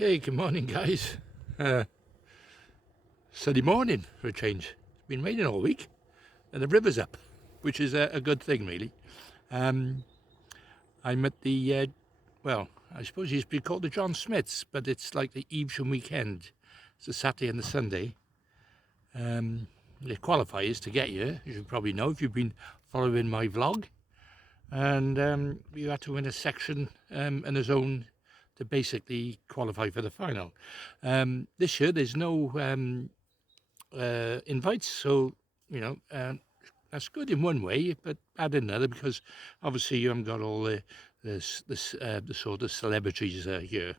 Okay, good morning guys. Sunday morning for a change. It's been raining all week and the river's up, which is a good thing really. I'm at the, well, I suppose it used to be called the John Smiths, but it's like the Evesham weekend. It's a Saturday and a Sunday. The qualifiers to get here, you should probably know if you've been following my vlog. And you had to win a section and a zone to basically qualify for the final. This year there's no invites, so you know that's good in one way, but bad in another, because obviously you haven't got all the sort of celebrities here.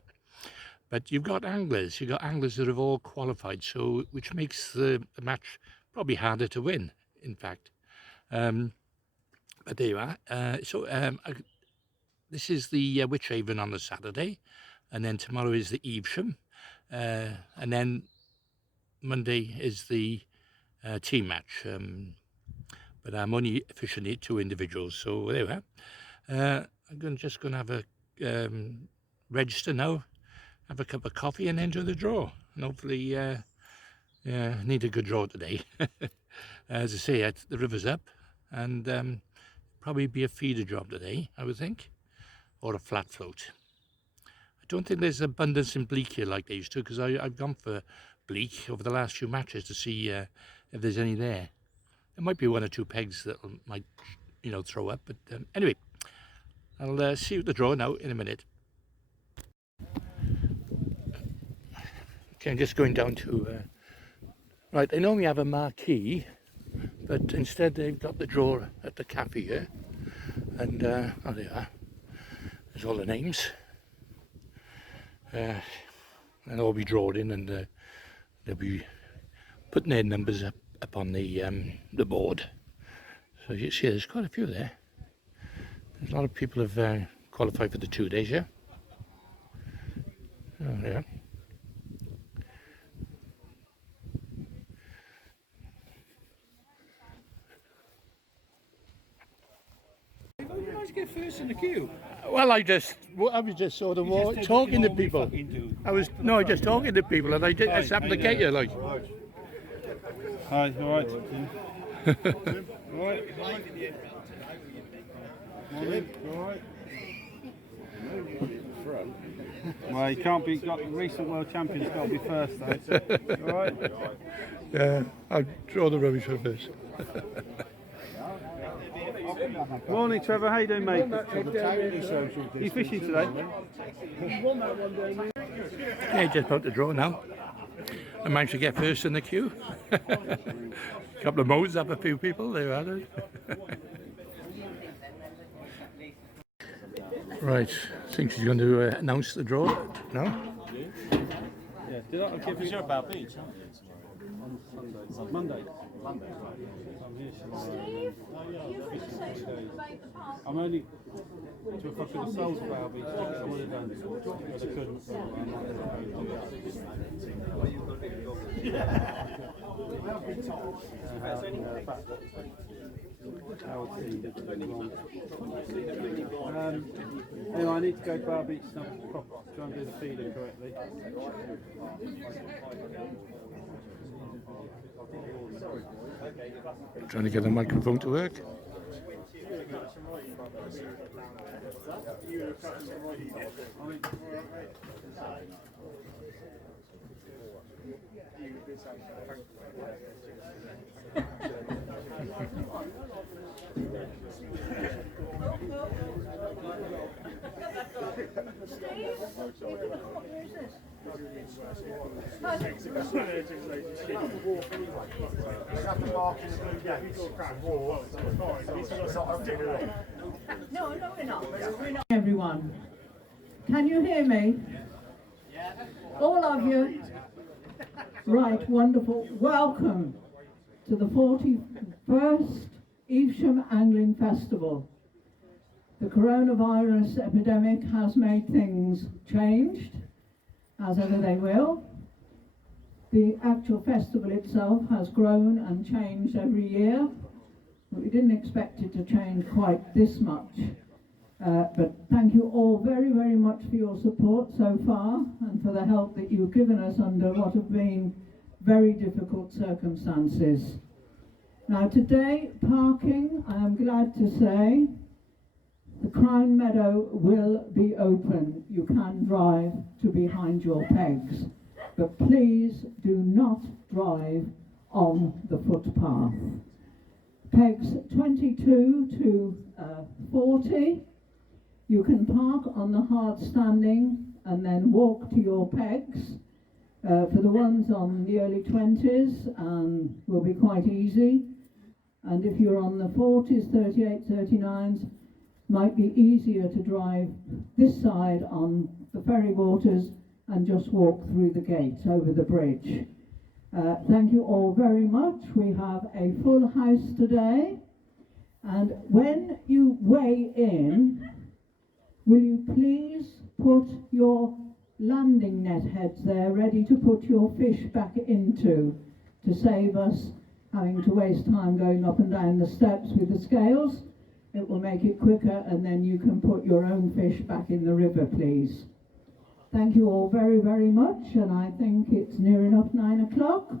But you've got anglers that have all qualified, so which makes the match probably harder to win, in fact. But there you are. This is the Wychavon on the Saturday, and then tomorrow is the Evesham, and then Monday is the team match. But I'm only officially 2 individuals, so there we are. I'm just going to have a register now, have a cup of coffee, and enter the draw. And hopefully, need a good draw today. As I say, the river's up, and probably be a feeder job today, I would think, or a flat float. I don't think there's abundance in bleak here like they used to, because I've gone for bleak over the last few matches to see if there's any there. There might be 1 or 2 pegs that might, you know, throw up, but anyway, I'll see you at the draw now in a minute. Okay, I'm just going down to right, they normally have a marquee, but instead they've got the draw at the cafe here, and oh, there they are. There's all the names. They'll all be drawn in, and they'll be putting their numbers up on the board. So you see there's quite a few there. There's a lot of people have qualified for the 2 days here. Oh, yeah. You guys get first in the queue. Well, I was just sort of talking to people. I was just talking to people, and I just happened to get you, like. Hi, all right. All right. All right. Well, you can't be. Got the recent world champions. Got to be first, though. All right. Yeah, I'll draw the rubbish first. Morning, Trevor. How you doing, mate? You fishing today? Yeah, just about to draw now. I managed to get first in the queue. A couple of modes up, a few people there, are they? Right, I think she's going to announce the draw now. Yeah. Did I give you about beach? Monday. I'm only. So if I could have sold Bow Beach, I would have done it, but I couldn't. Anyway, I need to go to Bow Beach and try and do the feeder correctly. Trying to get the microphone to work. No, we're not. Everyone, can you hear me? All of you? Right, wonderful. Welcome to the 41st Evesham Angling Festival. The coronavirus epidemic has made things changed, as ever they will. The actual festival itself has grown and changed every year, but we didn't expect it to change quite this much. But thank you all very, very much for your support so far and for the help that you've given us under what have been very difficult circumstances. Now today, parking, I am glad to say, the Crown Meadow will be open. You can drive to behind your pegs, but please do not drive on the footpath. Pegs 22 to 40, you can park on the hard standing and then walk to your pegs. For the ones on the early 20s, will be quite easy. And if you're on the 40s, 38s, 39s, might be easier to drive this side on the ferry waters and just walk through the gates over the bridge. Thank you all very much. We have a full house today. And when you weigh in, will you please put your landing net heads there ready to put your fish back into, to save us having to waste time going up and down the steps with the scales. It will make it quicker, and then you can put your own fish back in the river, please. Thank you all very, very much, and I think it's near enough 9 o'clock.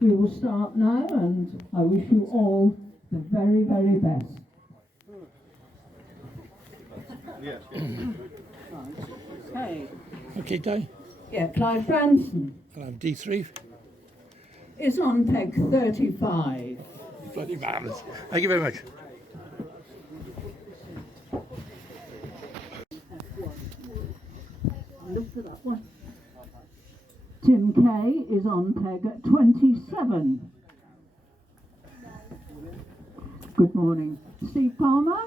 We will start now, and I wish you all the very, very best. Yes. Okay. Okay, Di. Yeah, Clive Branson I'll have D3. is on peg 35. Bloody marvellous. Thank you very much. Look for that one. Tim Kay is on peg 27. Good morning. Steve Palmer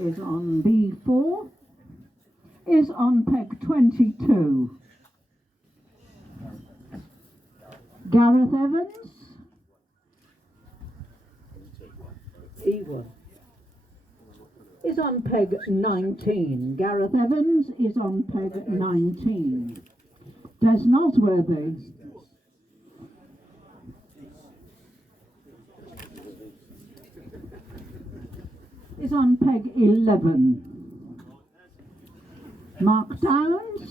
is on B4, is on peg 22. Gareth Evans, E1, is on peg 19. Gareth Evans is on peg 19. Des Nosworthy is on peg 11. Mark Downs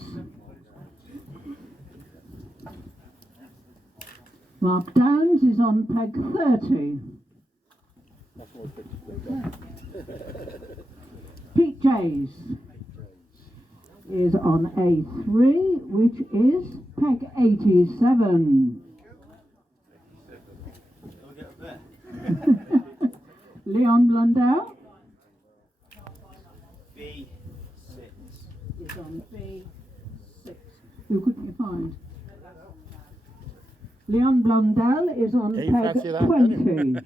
is on peg 30. Pete Jays is on A3, which is peg 87. Leon Blundell B6 is on B6. Who couldn't you find? Leon Blundell is on Yeah, you peg fancy that, 20.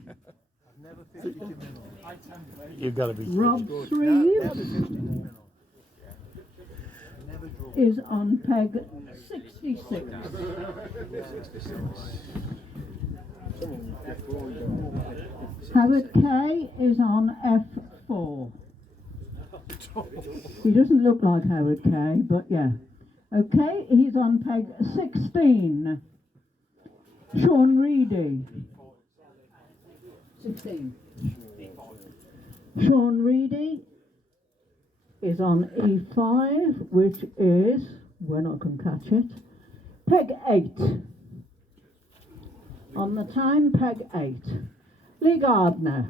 You've got to be Rob Shreves is on peg 66. Howard Kay is on F4. He doesn't look like Howard Kay, but yeah. Okay, he's on peg 16. Sean Reedy. 16. Sean Reedy is on E5, which is, when I can catch it, peg 8. On the time, peg 8. Lee Gardner.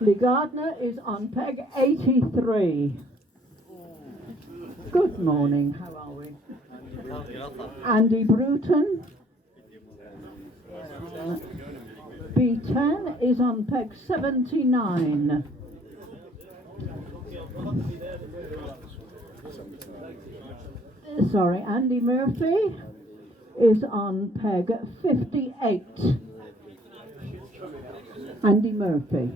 Lee Gardner is on peg 83. Good morning, how are we? Andy Bruton. B10 is on peg 79. Sorry, Andy Murphy is on peg 58. Andy Murphy.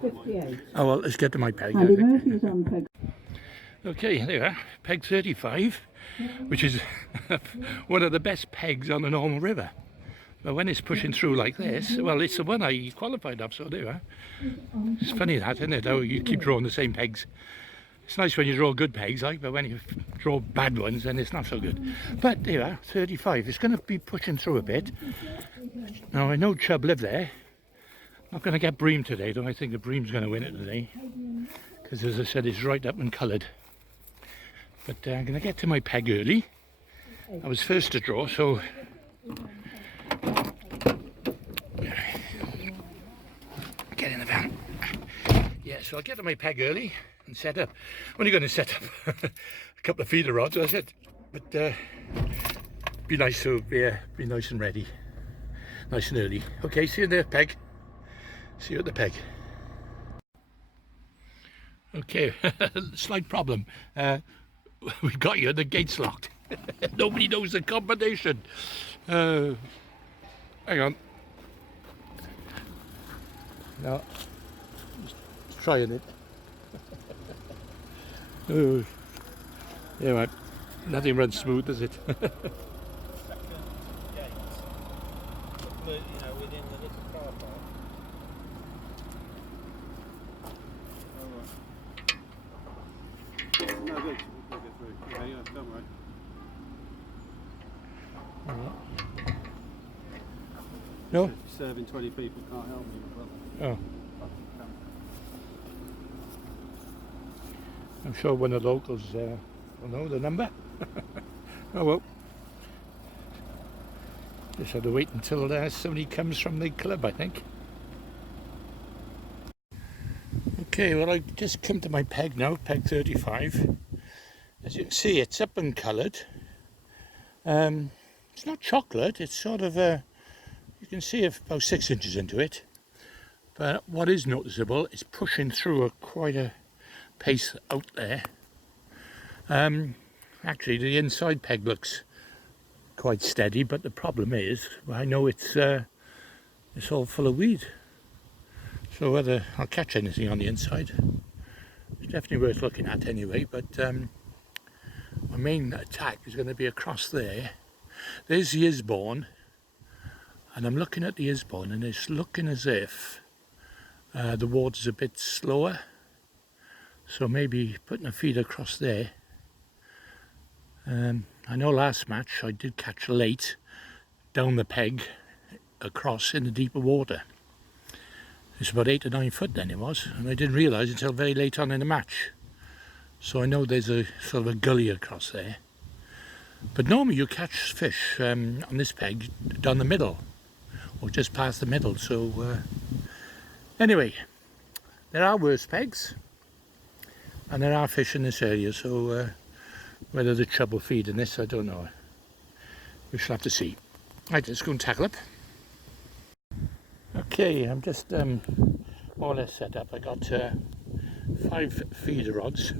58. Oh, well, let's get to my peg. Andy Murphy's on peg. Okay, there we are, peg 35, which is one of the best pegs on a normal river. But when it's pushing through like this, well, it's the one I qualified up, so there we are. It's funny that, isn't it, how you keep drawing the same pegs. It's nice when you draw good pegs, like, but when you draw bad ones, then it's not so good. But there you are, 35. It's going to be pushing through a bit. Now, I know Chubb live there. Not going to get bream today, though. I think the bream's going to win it today. Because, as I said, it's right up and coloured. But I'm going to get to my peg early. I was first to draw, so... Get in the van. Yeah, so I'll get to my peg early and set up. I'm only going to set up a couple of feeder rods, that's it. But be nice to be nice and ready, nice and early. Okay, see you in the peg. See you at the peg. Okay, slight problem. We've got you. The gate's locked. Nobody knows the combination. Hang on. No, just trying it. Oh, yeah, right. Nothing runs smooth, does it? Second gate, you know, within the little car park. Alright. No, good. We'll get through. Yeah, yeah, don't worry. No? If you're serving 20 people, can't help me, my brother. Oh. I'm sure one of the locals will know the number. Oh well. Just have to wait until somebody comes from the club, I think. Okay, well, I just come to my peg now, peg 35. As you can see, it's up and coloured. It's not chocolate, it's sort of you can see about 6 inches into it. But what is noticeable is pushing through quite a pace out there. Actually, the inside peg looks quite steady, but the problem is, I know it's all full of weed. So whether I'll catch anything on the inside, it's definitely worth looking at anyway. But my main attack is going to be across there. There's the Isborne, and I'm looking at the Isborne, and it's looking as if the water's a bit slower. So maybe putting a feed across there. I know last match I did catch late down the peg across in the deeper water. It's about 8 to 9 foot then it was, and I didn't realise until very late on in the match. So I know there's a sort of a gully across there. But normally you catch fish on this peg down the middle, or just past the middle. So anyway, there are worse pegs. And there are fish in this area, so whether the Chubb will feed in this, I don't know. We shall have to see. Right, let's go and tackle up. Okay, I'm just more or less set up. I got 5 feeder rods.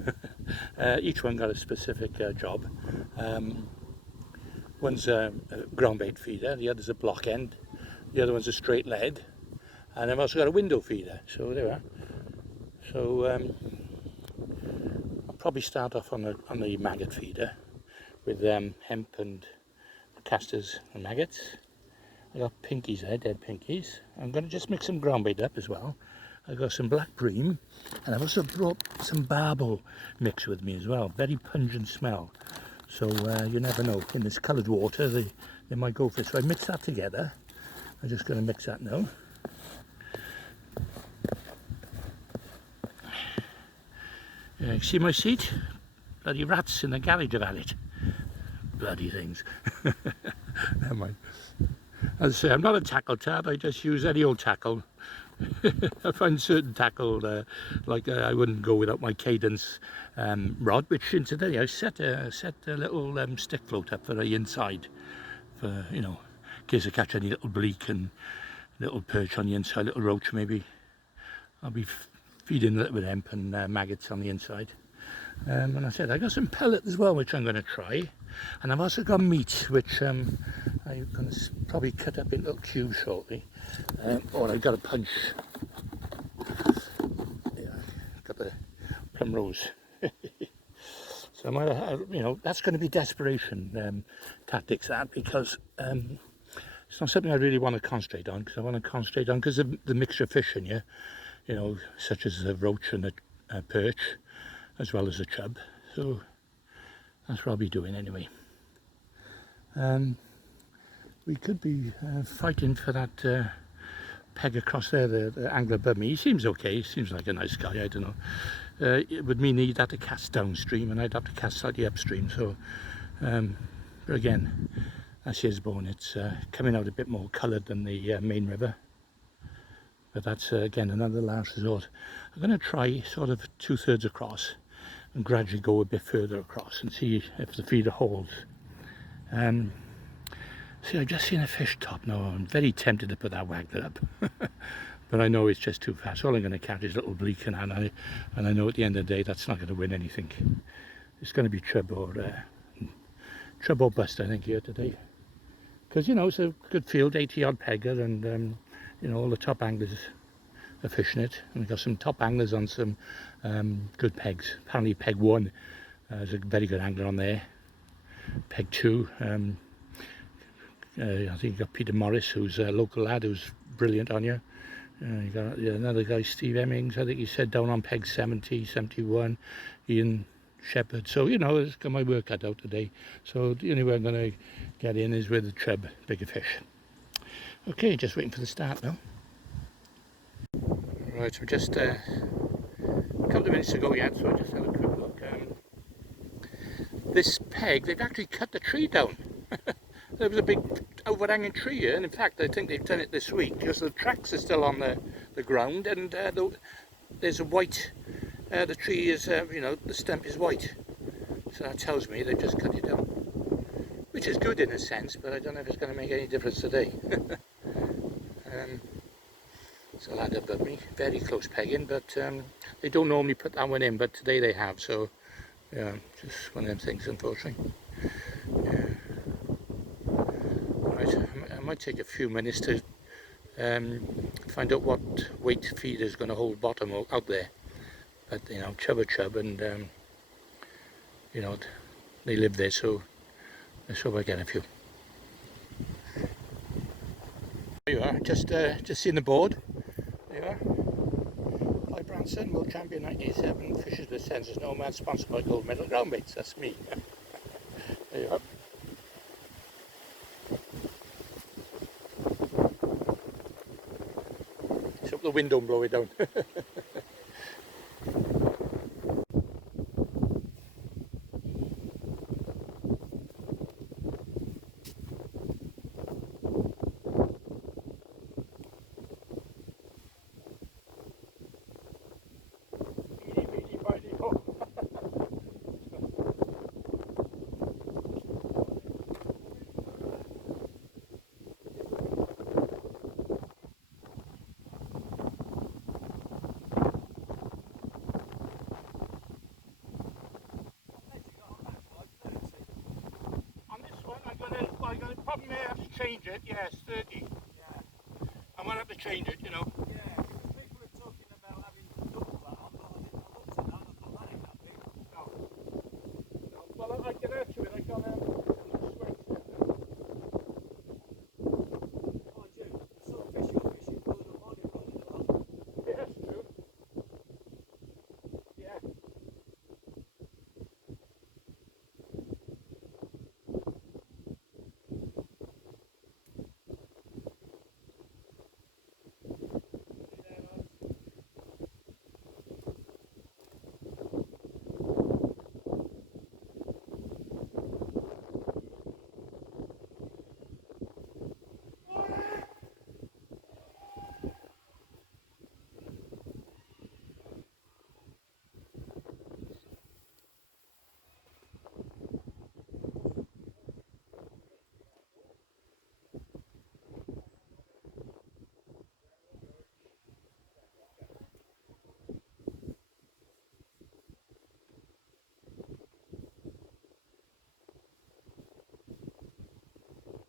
Each one got a specific job. One's a ground bait feeder, the other's a block end, the other one's a straight lead, and I've also got a window feeder. So there we are. So probably start off on the maggot feeder with hemp and casters and maggots. I got pinkies there, dead pinkies. I'm going to just mix some ground bait up as well. I got some black bream, and I've also brought some barbel mix with me as well. Very pungent smell. So you never know, in this coloured water they might go for it. So I mix that together. I'm just going to mix that now. See my seat? Bloody rats in the garage have had it. Bloody things. Never mind. As I say, I'm not a tackle tart, I just use any old tackle. I find certain tackle, like I wouldn't go without my cadence rod, which incidentally I set a little stick float up for the inside, for, you know, in case I catch any little bleak and little perch on the inside, little roach maybe. I'll be feeding a little bit of hemp and maggots on the inside. And I said I got some pellet as well, which I'm going to try, and I've also got meat, which I'm going to probably cut up in little cubes shortly, or I've got a punch. Yeah, got the plum rose. So I might have, you know, that's going to be desperation tactics, that, because it's not something I really want to concentrate on, because I want to concentrate on, because of the mixture of fish in here, you know, such as a roach and a perch. as well as the chub. So that's what I'll be doing anyway. We could be fighting for that peg across there, the angler above me. He seems okay, he seems like a nice guy, I don't know. It would mean he'd have to cast downstream and I'd have to cast slightly upstream, so but again, that's Gisborne. It's coming out a bit more coloured than the main river, but that's again another last resort. I'm going to try sort of 2/3 across and gradually go a bit further across and see if the feeder holds. See, I've just seen a fish top now. I'm very tempted to put that waggler up. But I know it's just too fast. All I'm going to catch is little bleak, and I know at the end of the day that's not going to win anything. It's going to be chub or bust, I think, here today. Because, you know, it's a good field, 80-odd pegger, and, you know, all the top anglers are fishing it. And we've got some top anglers on some good pegs. Apparently peg 1 is a very good angler on there. Peg 2, I think you've got Peter Morris, who's a local lad who's brilliant on you. You got another guy, Steve Hemmings, I think he said down on peg 70, 71, Ian Shepherd. So, you know, it's got my work cut out today. So the only way I'm going to get in is with the chub, bigger fish. Okay, just waiting for the start now. Right, so just a couple of minutes to go yet, so I just have a quick look. This peg, they've actually cut the tree down. There was a big overhanging tree here, and in fact I think they've done it this week because the tracks are still on the ground, and there's a white, the tree is, you know, the stump is white, so that tells me they've just cut it down, which is good in a sense, but I don't know if it's going to make any difference today. It's a lad above me, very close pegging, but they don't normally put that one in, but today they have, so yeah, just one of them things, unfortunately. Yeah. I might take a few minutes to find out what weight feeder is going to hold bottom out there. But, you know, chub, and you know, they live there, so let's hope I get a few. There you are, just seen the board. There you are. Clive Branson, World Champion 1987, fishes with sensors, nomad, sponsored by Gold Medal Ground Baits. That's me. There you are. Hope the wind don't blow it down. Probably may have to change it, yes, 30. Yeah. I'm going to have to change it, you know. Yeah, because people are talking about having double that on, but I looked at that and I thought that ain't that big. No. Well, I get out to it, I got sweat. Mind you, the sort of fish you're fishing pulling up on it rather than that. Yeah, that's true. Yeah.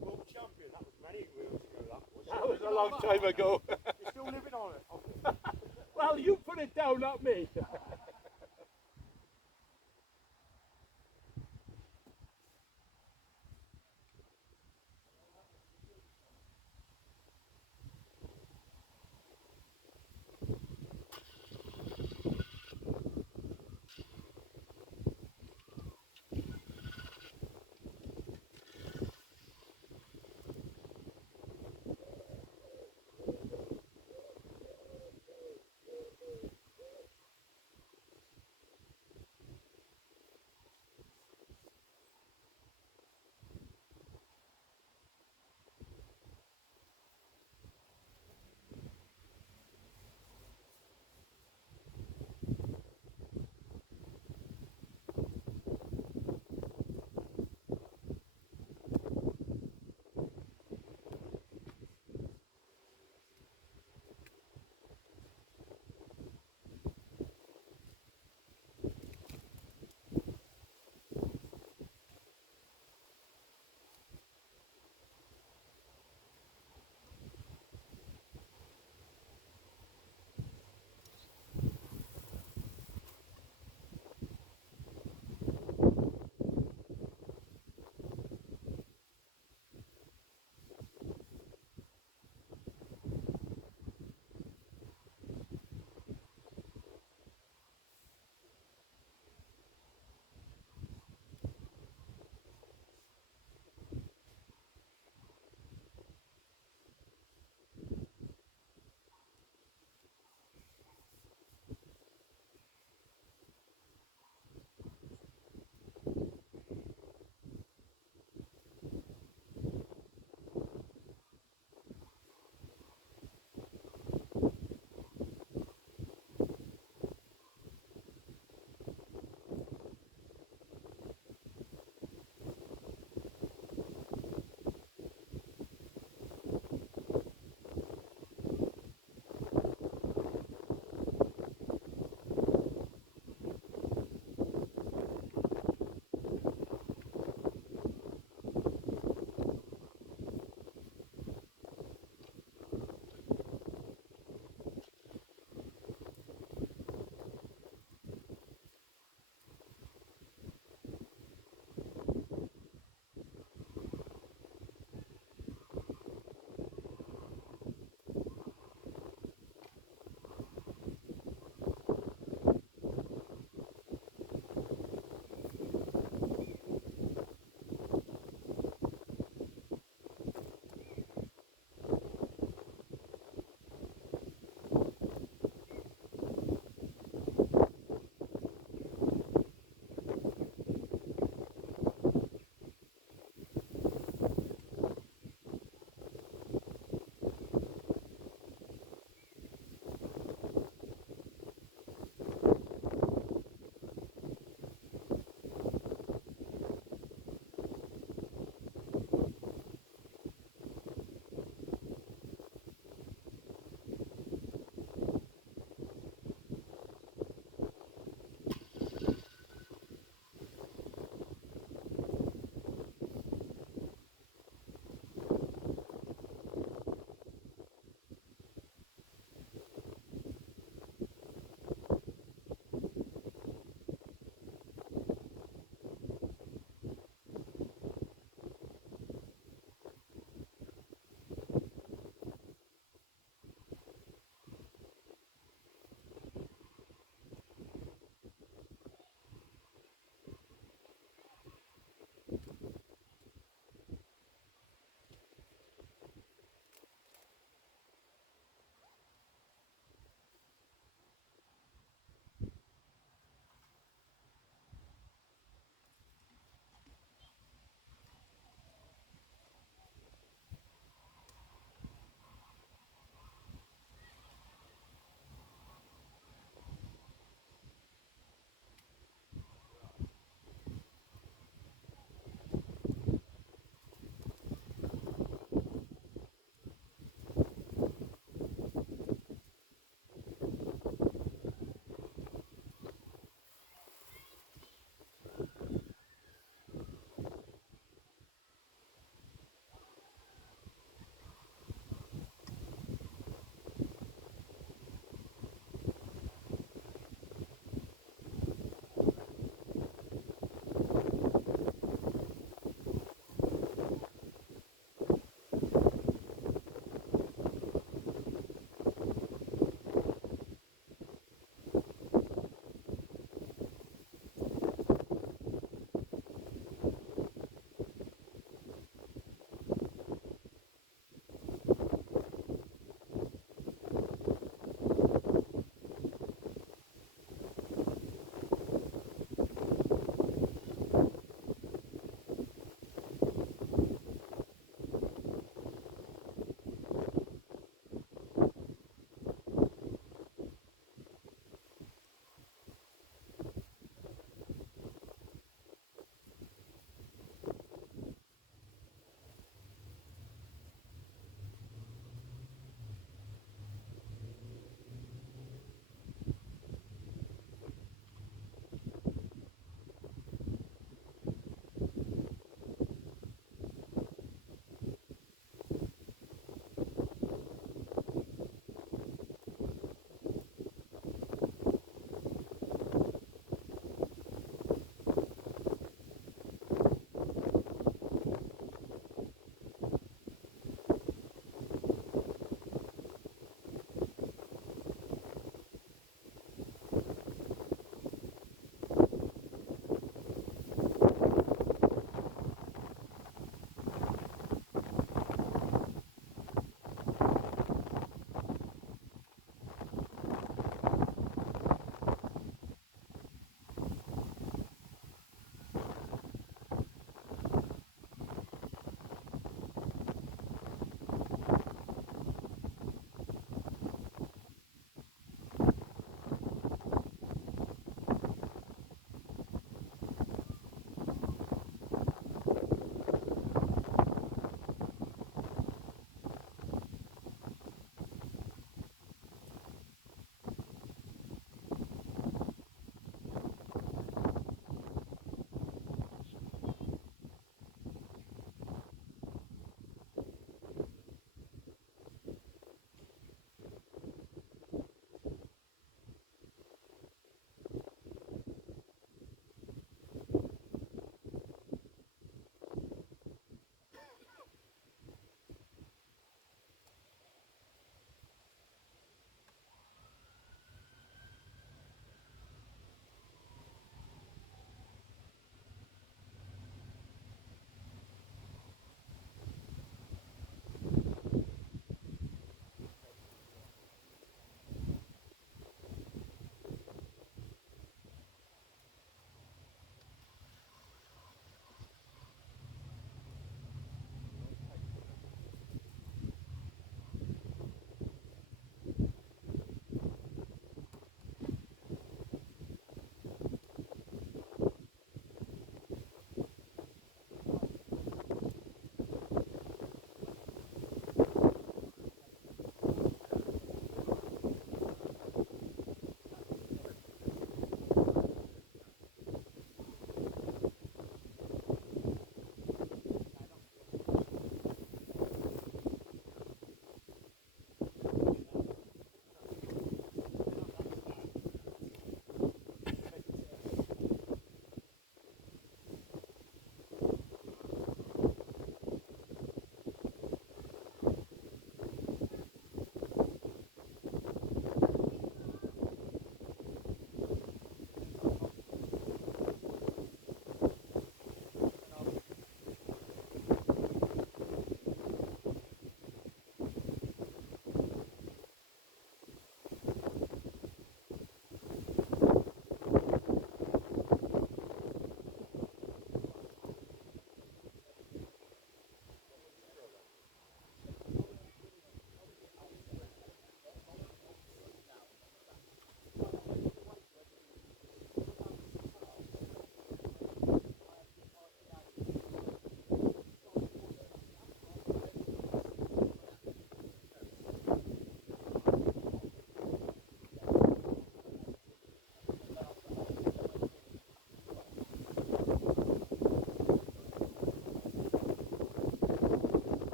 World champion, that was many years ago, that was. That was a long time ago. You're still living on it. Well, you put it down, not me.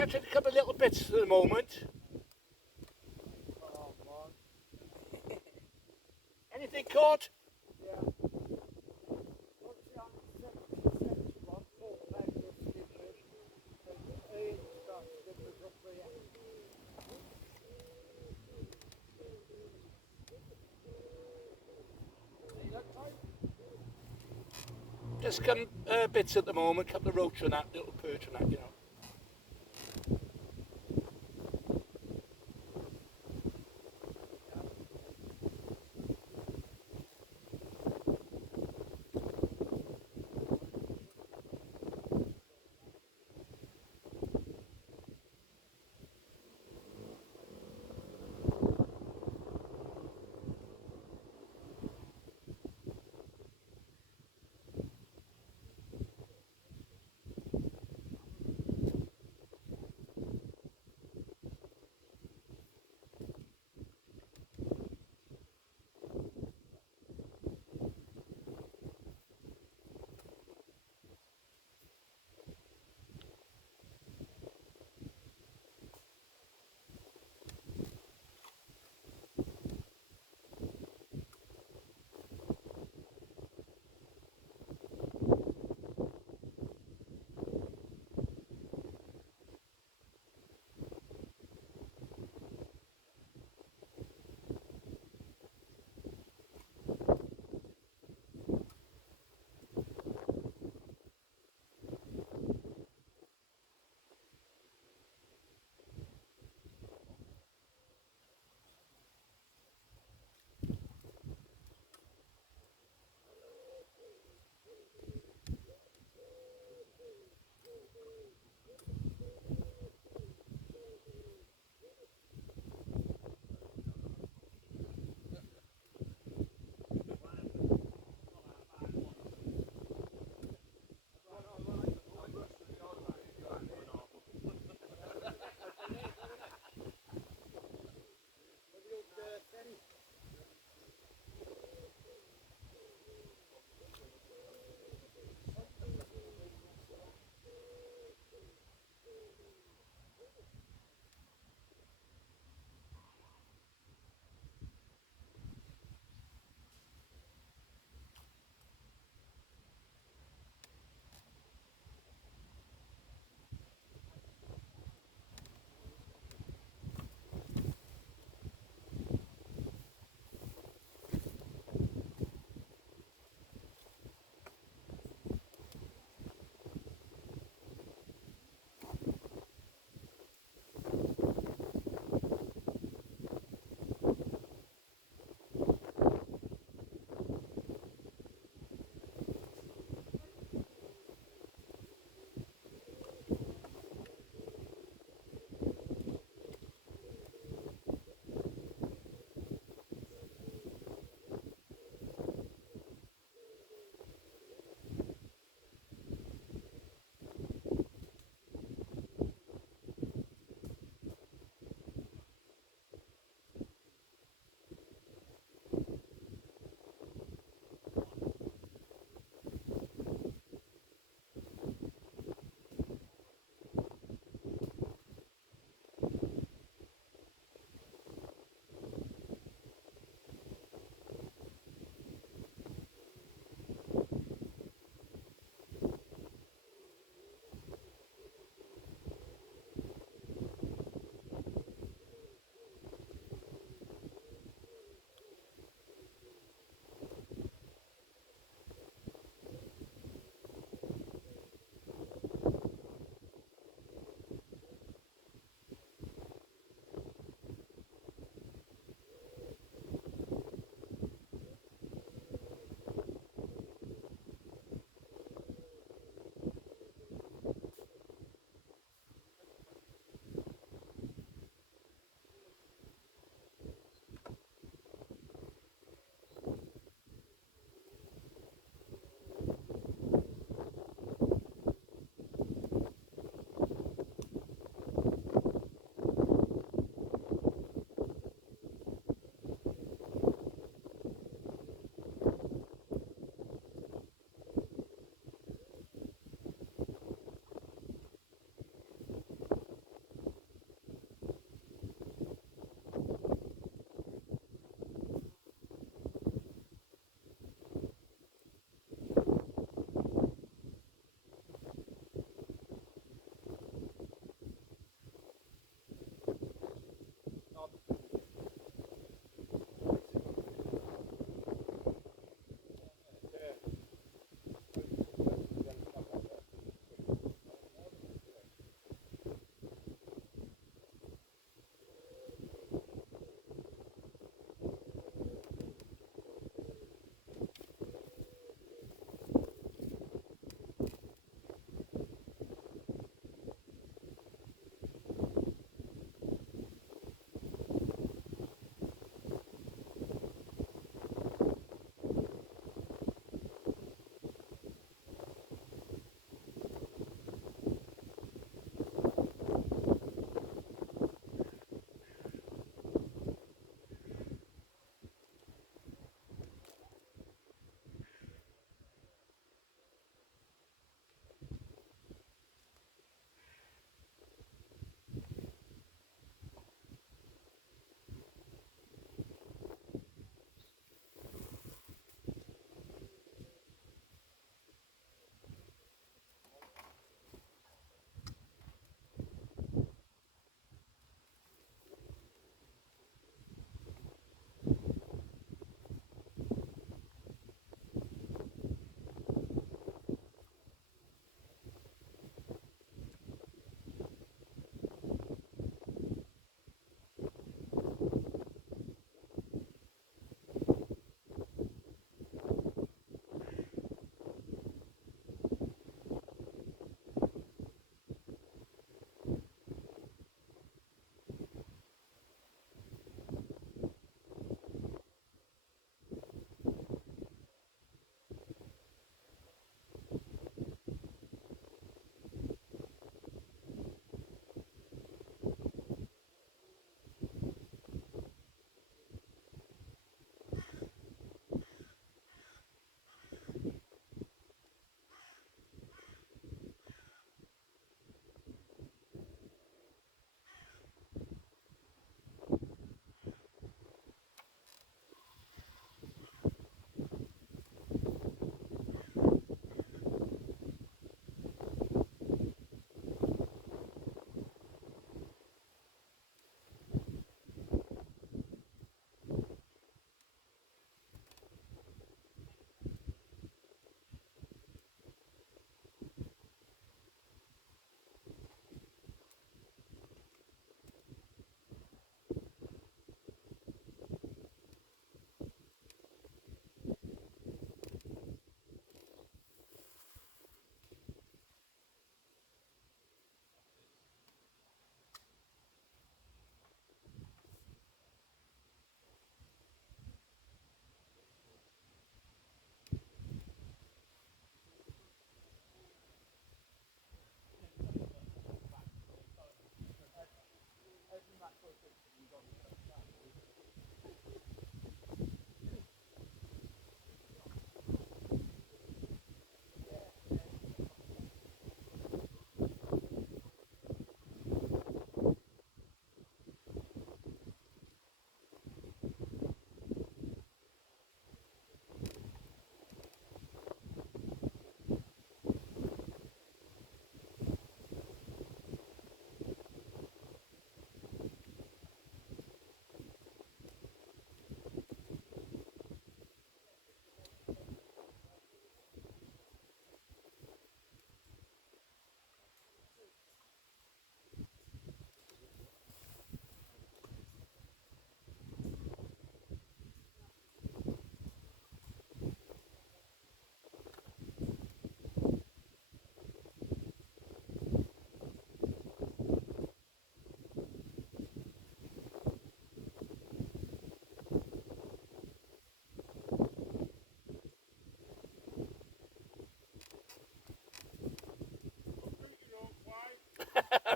catching a couple of little bits at the moment. Anything caught? Just some bits at the moment, couple of roach and that, little perch and that, you know.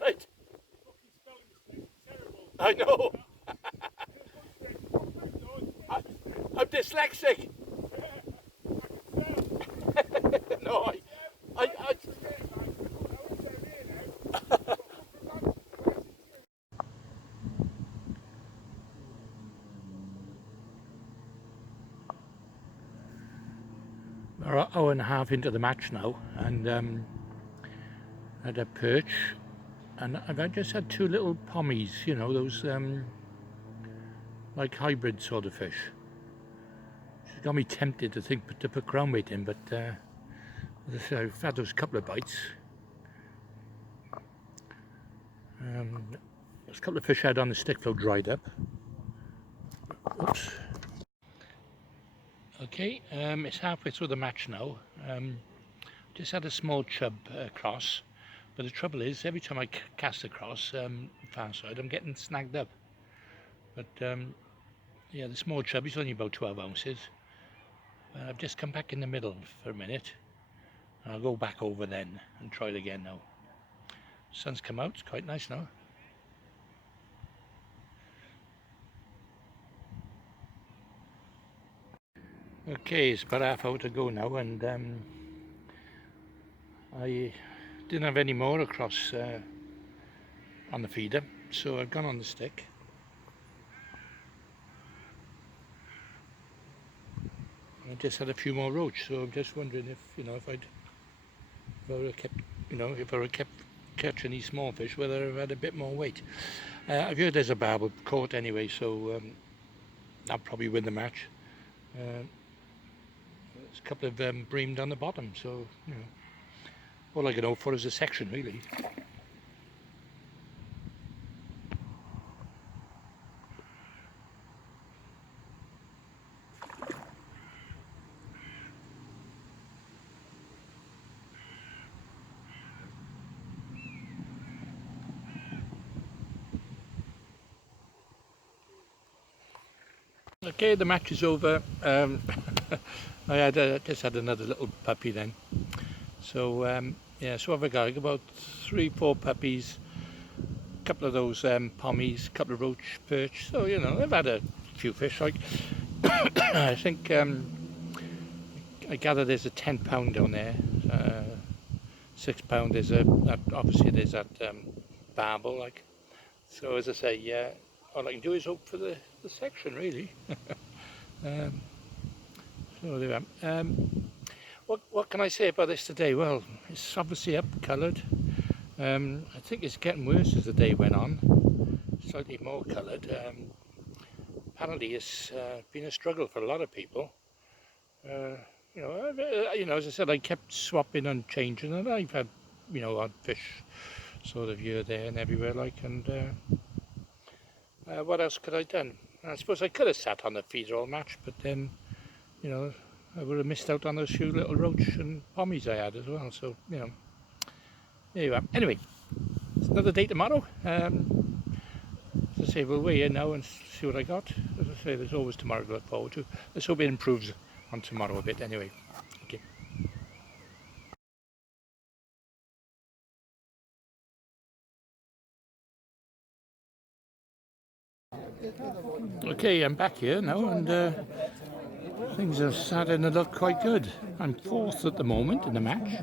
Right. I know. I'm dyslexic. No, I We're an hour and a half into the match now, and I had a perch, and I've just had two little pommies, you know, those like hybrid sort of fish. She's got me tempted to think to put ground bait in, but as I say, I've had those couple of bites. There's a couple of fish I had on the stick float dried up. Oops. Okay, it's halfway through the match now. Just had a small chub across, but the trouble is every time I cast across far side I'm getting snagged up. But yeah, the small chub is only about 12 ounces. I've just come back in the middle for a minute. I'll go back over then and try it again now. Sun's come out, it's quite nice now. Okay, it's about half hour to go now, and I didn't have any more across on the feeder, so I've gone on the stick. I just had a few more roach, so I'm just wondering if, you know, if I would have kept, you know, if I would have kept catching these small fish, whether I've had a bit more weight. I've heard there's a barbel caught anyway, so I'll probably win the match. There's a couple of breamed on the bottom, so, you know, all I can hope for is a section, really. Okay, the match is over. I just had another little puppy then. So yeah, so I've got about 3-4 puppies, a couple of those pommies, a couple of roach perch. So, you know, I've had a few fish. Like I think I gather there's a 10-pound down there. 6-pound is obviously there's that barbel, like. So as I say, yeah, all I can do is hope for the section, really. So there we are. What can I say about this today? Well, it's obviously up coloured. I think it's getting worse as the day went on. Slightly more coloured. Apparently, it's been a struggle for a lot of people. You know, as I said, I kept swapping and changing, and I've had, you know, odd fish sort of here, there, and everywhere, like. And what else could I have done? I suppose I could have sat on the feeder all match, but then, you know, I would have missed out on those few little roach and pommies I had as well. So, you know, there you are. Anyway, it's another day tomorrow. As I say, we'll weigh in now and see what I got. As I say, there's always tomorrow to look forward to. Let's hope it improves on tomorrow a bit anyway. Okay. Okay, I'm back here now, and things are starting to look quite good. I'm fourth at the moment in the match.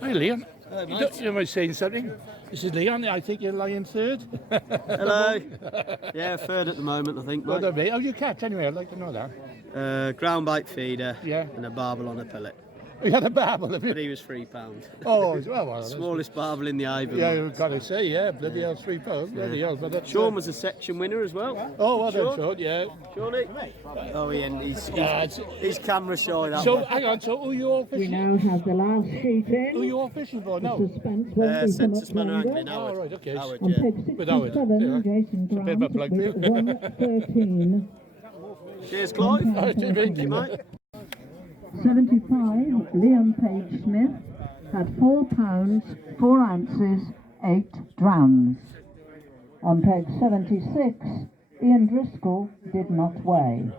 Hi, Leon. Am I saying something? This is Leon. I think you're lying third. Hello. Yeah, third at the moment, I think. Well Mate. done, mate. How'd you catch anyway? I'd like to know that. Ground bite feeder. Yeah. And a barbel on a pellet. You had a barbel, have you? But he was £3. Oh, well, Smallest barbel in the Ivan. yeah, you've got to say, yeah, bloody hell, £3. Bloody hell. But that's, Sean was a section winner as well. Oh, well Sean? done, Sean, yeah. Shawnee? Oh, he's camera shy. That So, one. hang on, so who are you all We fishing? now have the last sheet in. Who are you all fishing for now? Suspense won't be so much Census man longer. angling, Howard. Oh, right, okay. Howard, On yeah. page With Howard, 67, yeah. Jason It's a bit of a Grant plug with for you. 113. Cheers, Clive. Oh, Thank you, mate. 75, Liam Page Smith had £4, 4 ounces, 8 drams. On page 76, Ian Driscoll did not weigh.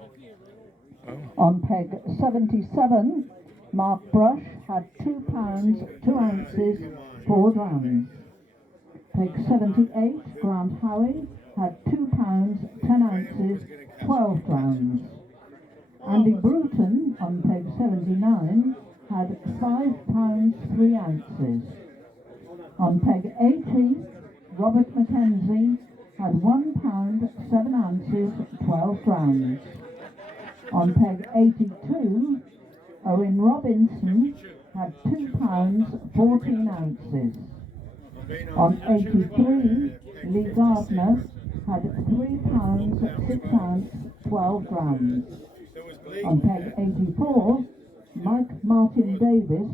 On peg 77, Mark Brush had £2, 2 ounces, 4 drams. Peg 78, Grant Howie had £2, 10 ounces, 12 drams. Andy Bruton on page 79 had £5, 3 ounces. On peg 80, Robert Mackenzie had £1, 7 ounces, 12 grams. On peg 82, Owen Robinson had £2, 14 ounces. On 83, Lee Gardner had £3, 6 ounce, 12 grams. On peg 84, Mike Martin Davis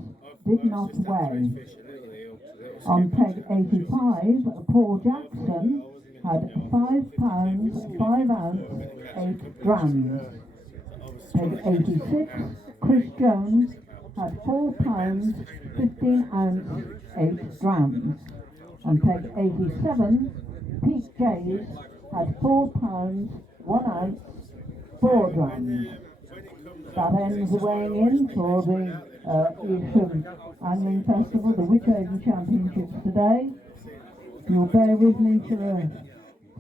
did not weigh. On peg 85, Paul Jackson had £5, 5 ounce, 8 grams. Peg 86, Chris Jones had £4, 15 ounce, 8 grams. On peg 87, Pete Jays had £4, 1 ounce, 4 grams. That ends the weighing in for the Wychavon Angling Festival, the Wychavon Championships today. You'll bear with me for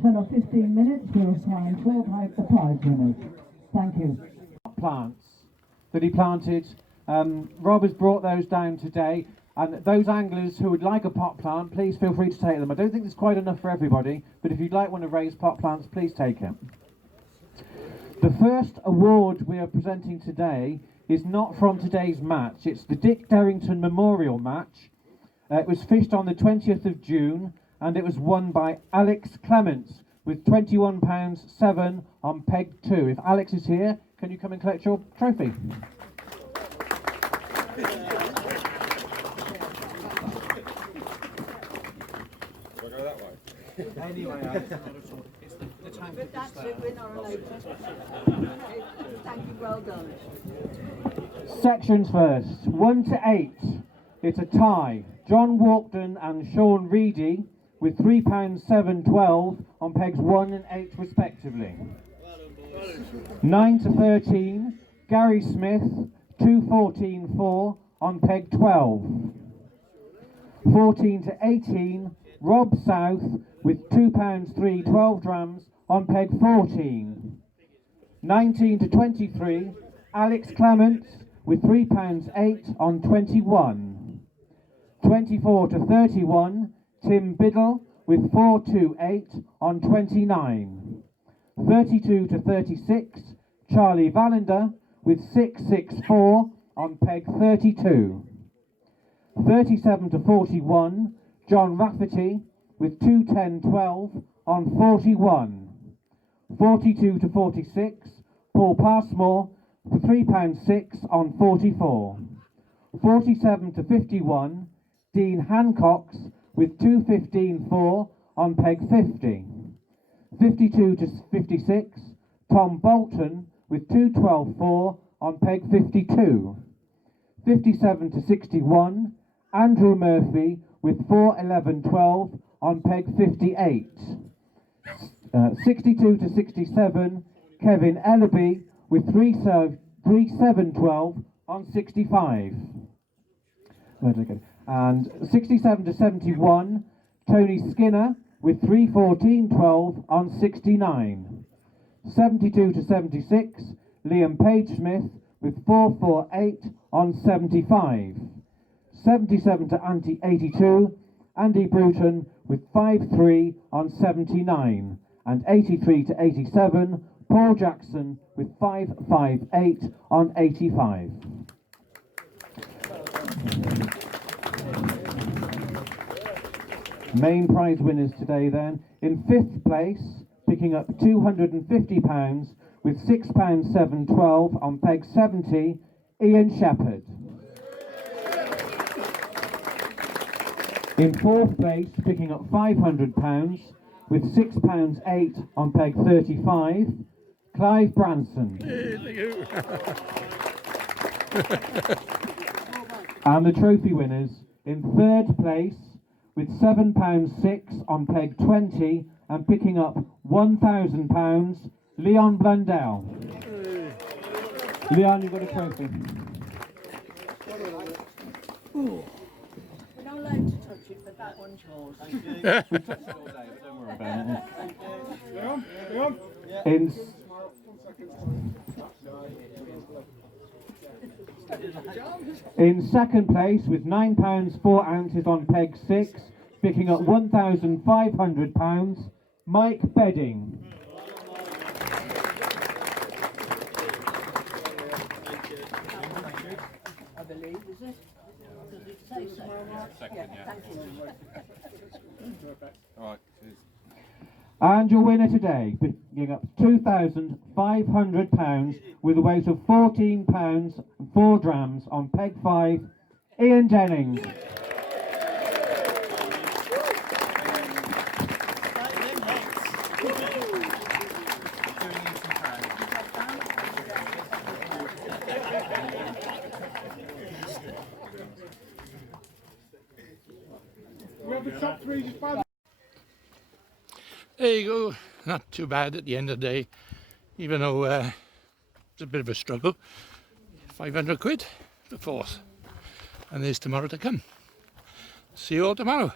10 or 15 minutes. We'll try and sort out the prize winners. Thank you. Plants that he planted. Rob has brought those down today, and those anglers who would like a pot plant, please feel free to take them. I don't think there's quite enough for everybody, but if you'd like one of raised pot plants, please take it. The first award we are presenting today is not from today's match. It's the Dick Darrington Memorial Match. It was fished on the 20th of June, and it was won by Alex Clements with £21, 7 on peg 2. If Alex is here, can you come and collect your trophy? Anyway, But that's it, we're not allowed to. Thank you, well done. sections first, 1 to 8. It's a tie. John Walkden and Sean Reedy with £3, 7, 12 on pegs 1 and 8 respectively. 9 to 13, Gary Smith, 2, 14, 4 on peg 12. 14 to 18, Rob South with £2, 3, 12 drams on peg 14. 19 to 23, Alex Clements with £3, 8 on 21. 24 to 31, Tim Biddle with 4, 2, 8 on 29. 32 to 36, Charlie Vallender with 6, 6, 4 on peg 32. 37 to 41, John Rafferty with 2, 10, 12 on 41. 42 to 46, Paul Passmore for £3, 6 on 44. 47 to 51, Dean Hancox with 2, 15, 4 on peg 50. 52 to 56, Tom Bolton with 2, 12, 4 on peg 52. 57 to 61, Andrew Murphy with 4, 11, 12 on peg 58. 62 to 67, Kevin Ellaby with 3, 7, 12 on 65. And 67 to 71, Tony Skinner with 3:14.12 on 69. 72 to 76, Liam Page Smith with 4:48 on 75. 77 to 82, Andy Bruton with 5:3 on 79. And 83 to 87, Paul Jackson with 5:58 on 85. Main prize winners today then. In 5th place, picking up £250 with £6.712 on peg 70, Ian Shepherd. In 4th place, picking up £500 with £6.8 on peg 35, Clive Branson. And the trophy winners, in 3rd place, with £7.6 on peg 20 and picking up £1,000, Leon Blundell. Leon, you've got a trophy. We're not allowed to touch it, but that one's yours. We touched it all day, but don't worry about it. In 2nd place, with £9 4 ounces on peg 6, picking up £1,500, Mike Bedding. I believe, is it? Does it say so? Second, yeah. Thank you. All right, cheers. And your winner today, picking up £2,500 with a weight of 14 pounds and 4 grams on peg 5, Ian Jennings. We have the top 3 just by There you go. Not too bad at the end of the day, even though it's a bit of a struggle. 500 quid for 4th. And there's tomorrow to come. See you all tomorrow.